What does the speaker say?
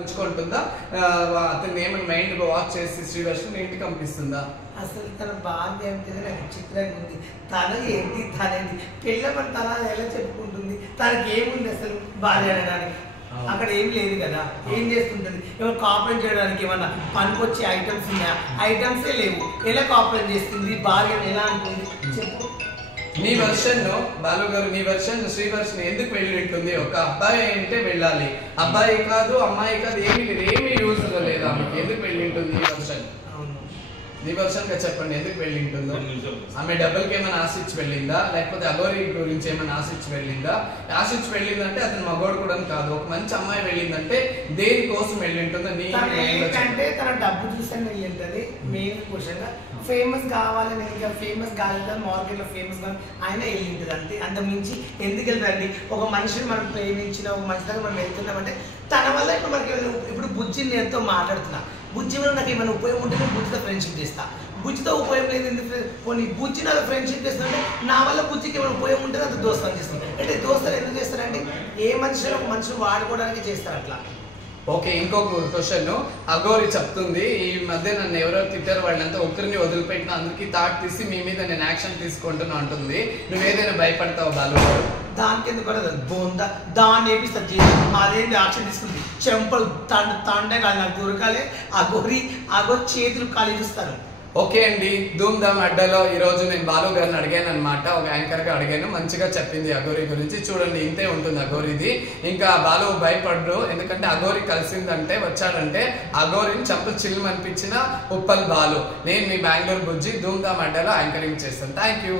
ఉంచుకుంటుందా, అతన్ని ఏమైనా mind wash చేసి శ్రీవర్షిని ఇంటికి పంపిస్తుందా? అసలు తన భార్య ఏంటి నాకు విచిత్రంగా ఉంది. తన ఏంటి తనేంటి పెళ్ళమని తన ఎలా చెప్పుకుంటుంది? తనకి ఏముంది అసలు భార్య అనడానికి? అక్కడ ఏం లేదు కదా. ఏం చేస్తుంటుంది? ఏమో కాపురం చేయడానికి ఏమన్నా పనికొచ్చే ఐటమ్స్ ఉన్నాయా? ఐటమ్సే లేవు. ఎలా కాపురం చేస్తుంది? భార్య ఎలా అంటుంది చెప్పు. నీ వర్షన్ బాలు గారు, నీ వర్షన్ శ్రీవర్షిని ఎందుకు వెళ్ళి ఉంటుంది? ఒక అబ్బాయి అంటే వెళ్ళాలి, అబ్బాయి కాదు అమ్మాయి కాదు ఏమీ లేదు, ఏమీ యూజ్ లేదు ఆమెకి. ఎందుకు వెళ్ళి ఉంటుంది నీ వర్షన్? నీ వర్షన్ గా చెప్పండి ఎందుకు వెళ్ళి ఉంటుందో. ఆమె డబ్బులకి ఏమైనా ఆశించి వెళ్ళిందా, లేకపోతే అగోరి గురించి ఏమైనా ఆశించి వెళ్ళిందా? ఆశించి వెళ్ళిందంటే అతను మగోడు కూడా కాదు. ఒక మంచి అమ్మాయి వెళ్ళిందంటే దేనికోసం వెళ్ళి ఉంటుందో నీ ఏంటంటే తన డబ్బు చూసాను వెళ్ళి ఉంటుంది. మెయిన్ క్వశ్చన్ ఫేమస్ కావాలని, ఇంకా ఫేమస్ కాలేదు మార్కెట్ లో ఫేమస్ గా ఆయన వెళ్ళి ఉంటుంది అంతే. అంత మించి ఎందుకు వెళ్తారండి? ఒక మనిషిని మనం ప్రేమించిన ఒక మనిషి దగ్గర మనం వెళ్తున్నామంటే తన వల్ల ఇప్పుడు మనకి ఇప్పుడు బుజ్జిని ఎంతో మాట్లాడుతున్నా, బుజ్జి వల్ల నాకు ఏమైనా ఉపయోగం ఉంటే నేను బుజ్జితో ఫ్రెండ్షిప్ చేస్తా. బుజ్జితో ఉపయోగం లేదు ఎందుకు? పోనీ బుజ్జి నాకు ఫ్రెండ్షిప్ చేస్తుంటే నా వల్ల బుజ్జికి ఏమైనా ఉపయోగం ఉంటే అంత దోస్తాను చేస్తాను. అంటే దోస్తాను ఎందుకు చేస్తారంటే ఏ మనిషిని ఒక మనిషిని వాడుకోవడానికి చేస్తారు అట్లా. ఓకే, ఇంకొక క్వశ్చన్. అగోరి చెప్తుంది ఈ మధ్య నన్ను ఎవరో తిట్టారు, వాళ్ళంతా ఒకరిని వదిలిపెట్టిన అందరికి తాట్ తీసి మీ మీద నేను యాక్షన్ తీసుకుంటున్నా అంటుంది. నువ్వేదైనా భయపడతావు బాలు? దానికి ఎందుకు కూడా బోందా దాన్ని వేపిస్తుంది. అదేంటి యాక్షన్ తీసుకుంది చెంపలు తండే కాదు నాకు దొరకాలి. అగోరి చేతులు ఖాళీ చూస్తారు. ఓకే అండి, ధూమ్ ధామ్ అడ్డాలో ఈ రోజు నేను బాలు గారిని అడిగాను అనమాట. ఒక యాంకర్ గా అడిగాను, మంచిగా చెప్పింది అగోరి గురించి. చూడండి ఇంతే ఉంటుంది అగోరిది. ఇంకా బాలు భయపడ్డు, ఎందుకంటే అగోరి కలిసిందంటే వచ్చాడంటే అగోరిని చంప చిల్లు అనిపించిన ఉప్పల్ బాలు. నేను మీ బెంగళూరు బుజ్జి ధూమ్ ధామ్ అడ్డాలో యాంకరింగ్ చేస్తాను. Thank you.